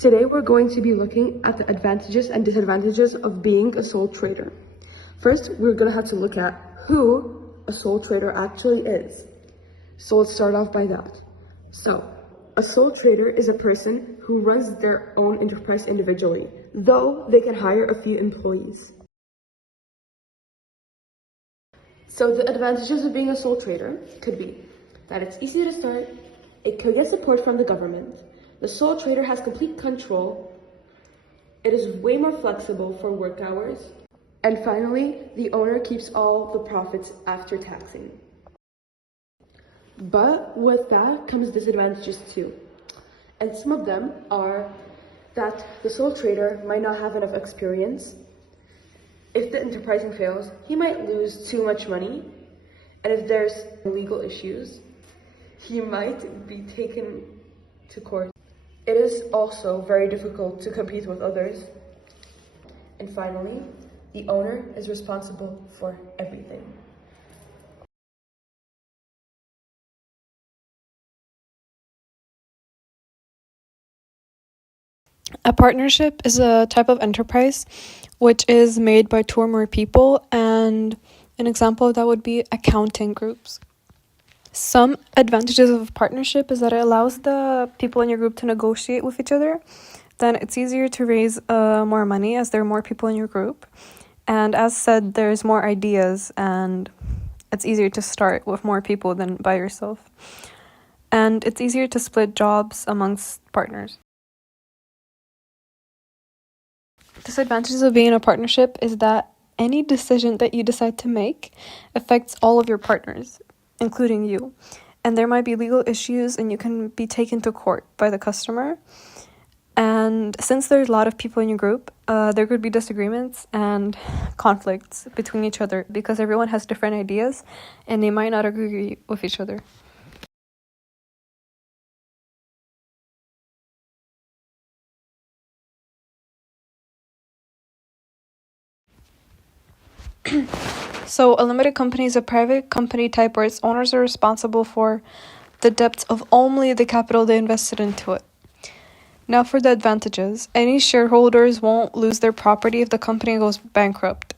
Today we're going to be looking at the advantages and disadvantages of being a sole trader. First, we're going to have to look at who a sole trader actually is. So let's start off by that. So, a sole trader is a person who runs their own enterprise individually, though they can hire a few employees. So the advantages of being a sole trader could be that it's easy to start, it could get support from the government, the sole trader has complete control, it is way more flexible for work hours, and finally, the owner keeps all the profits after taxing. But with that comes disadvantages too. And some of them are that the sole trader might not have enough experience. If the enterprising fails, he might lose too much money. And if there's legal issues, he might be taken to court. It is also very difficult to compete with others. And finally, the owner is responsible for everything. A partnership is a type of enterprise which is made by two or more people, and an example of that would be accounting groups. Some advantages of a partnership is that it allows the people in your group to negotiate with each other. Then it's easier to raise more money as there are more people in your group. And as said, there's more ideas and it's easier to start with more people than by yourself. And it's easier to split jobs amongst partners. Disadvantages of being in a partnership is that any decision that you decide to make affects all of your partners, including you. And there might be legal issues and you can be taken to court by the customer. And since there's a lot of people in your group, there could be disagreements and conflicts between each other because everyone has different ideas and they might not agree with each other. So a limited company is a private company type where its owners are responsible for the debts of only the capital they invested into it. Now for the advantages. Any shareholders won't lose their property if the company goes bankrupt.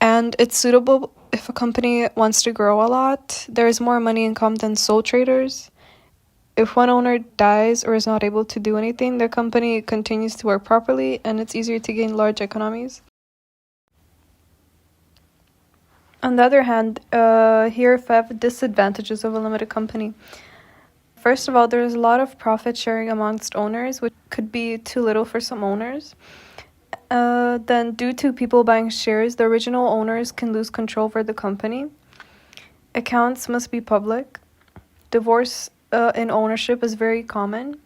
And it's suitable if a company wants to grow a lot. There is more money income than sole traders. If one owner dies or is not able to do anything, the company continues to work properly and it's easier to gain large economies. On the other hand, here are 5 disadvantages of a limited company. First of all, there's a lot of profit sharing amongst owners, which could be too little for some owners. Then, due to people buying shares, the original owners can lose control over the company. Accounts must be public. Divorce in ownership is very common.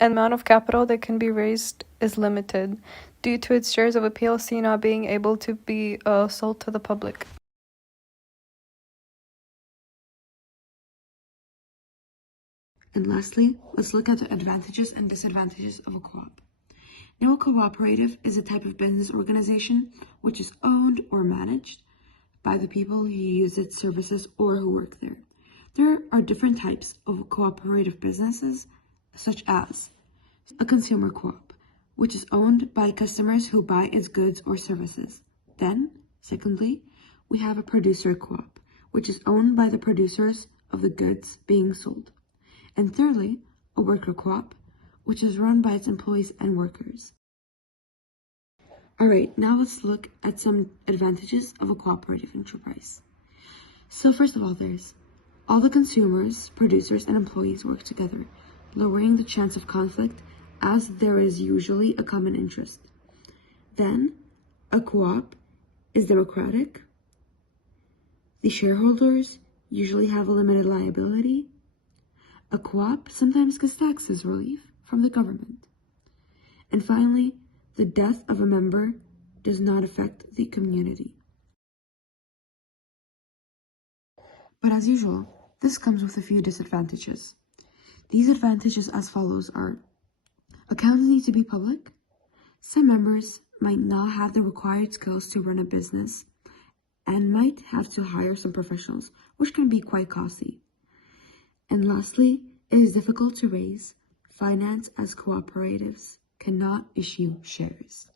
And the amount of capital that can be raised is limited due to its shares of a PLC not being able to be sold to the public. And lastly, let's look at the advantages and disadvantages of a co-op. Now, a cooperative is a type of business organization which is owned or managed by the people who use its services or who work there. There are different types of cooperative businesses, such as a consumer co-op, which is owned by customers who buy its goods or services. Then, secondly, we have a producer co-op, which is owned by the producers of the goods being sold. And thirdly, a worker co-op, which is run by its employees and workers. Alright, now let's look at some advantages of a cooperative enterprise. So first of all, there's all the consumers, producers, and employees work together, lowering the chance of conflict as there is usually a common interest. Then, a co-op is democratic. The shareholders usually have a limited liability. A co-op sometimes gets taxes relief from the government. And finally, the death of a member does not affect the community. But as usual, this comes with a few disadvantages. These advantages as follows are: accounts need to be public. Some members might not have the required skills to run a business and might have to hire some professionals, which can be quite costly. And lastly, it is difficult to raise finance as cooperatives cannot issue shares.